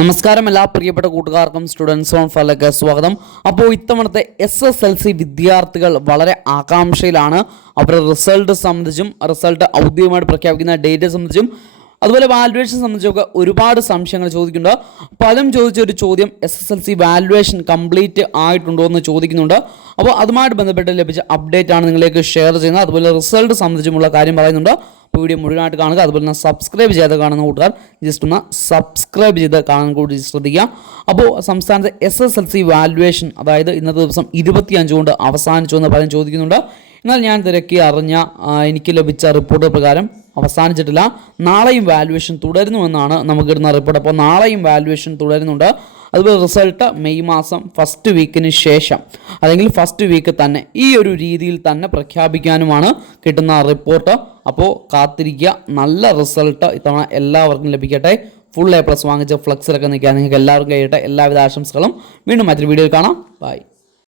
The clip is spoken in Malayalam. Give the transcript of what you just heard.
നമസ്കാരം എല്ലാ പ്രിയപ്പെട്ട കൂട്ടുകാർക്കും സ്റ്റുഡൻസ് ഓൺ ഫലക്ക് സ്വാഗതം. അപ്പോൾ ഇത്തവണത്തെ SSLC വിദ്യാർത്ഥികൾ വളരെ ആകാംക്ഷയിലാണ്. അവരുടെ റിസൾട്ട് സംബന്ധിച്ചും റിസൾട്ട് ഔദ്യോഗികമായിട്ട് പ്രഖ്യാപിക്കുന്ന ഡേറ്റ് സംബന്ധിച്ചും അതുപോലെ വാല്യുവേഷൻ സംബന്ധിച്ചൊക്കെ ഒരുപാട് സംശയങ്ങൾ ചോദിക്കുന്നുണ്ട്. പലരും ചോദിച്ച ഒരു ചോദ്യം SSLC വാല്യുവേഷൻ കംപ്ലീറ്റ് ആയിട്ടുണ്ടോ എന്ന് ചോദിക്കുന്നുണ്ട്. അപ്പോൾ അതുമായിട്ട് ബന്ധപ്പെട്ട് ലഭിച്ച അപ്ഡേറ്റ് ആണ് നിങ്ങളിലേക്ക് ഷെയർ ചെയ്യുന്നത്. അതുപോലെ റിസൾട്ട് സംബന്ധിച്ചുമുള്ള കാര്യം പറയുന്നുണ്ട്. അപ്പോൾ വീഡിയോ മുഴുവനായിട്ട് കാണുക. അതുപോലെ തന്നെ സബ്സ്ക്രൈബ് ചെയ്ത് കാണുന്ന കൂട്ടുകാർ ജസ്റ്റ് ഒന്ന് സബ്സ്ക്രൈബ് ചെയ്ത് കാണാൻ കൂടി ശ്രദ്ധിക്കുക. അപ്പോൾ സംസ്ഥാനത്തെ SSLC വാല്യുവേഷൻ അതായത് ഇന്നത്തെ ദിവസം 25 കൊണ്ട് അവസാനിച്ചു എന്ന് പലരും ചോദിക്കുന്നുണ്ട്. എന്നാൽ ഞാൻ തിരക്കി അറിഞ്ഞ എനിക്ക് ലഭിച്ച റിപ്പോർട്ട് പ്രകാരം അവസാനിച്ചിട്ടില്ല. നാളെയും വാല്യുവേഷൻ തുടരുന്നുവെന്നാണ് നമുക്ക് കിട്ടുന്ന റിപ്പോർട്ട്. അപ്പോൾ നാളെയും വാല്യുവേഷൻ തുടരുന്നുണ്ട്. അതുപോലെ റിസൾട്ട് മെയ് മാസം ഫസ്റ്റ് വീക്കിന് ശേഷം അല്ലെങ്കിൽ ഫസ്റ്റ് വീക്ക് തന്നെ ഈ ഒരു രീതിയിൽ തന്നെ പ്രഖ്യാപിക്കാനുമാണ് കിട്ടുന്ന റിപ്പോർട്ട്. അപ്പോൾ കാത്തിരിക്കുക. നല്ല റിസൾട്ട് ഇത്തവണ എല്ലാവർക്കും ലഭിക്കട്ടെ. ഫുൾ A+ വാങ്ങിച്ച് ഫ്ലെക്സിലൊക്കെ നിൽക്കാൻ നിങ്ങൾക്ക് എല്ലാവർക്കും കഴിയട്ടെ. എല്ലാവിധ ആശംസകളും. വീണ്ടും മറ്റൊരു വീഡിയോയിൽ കാണാം. ബൈ.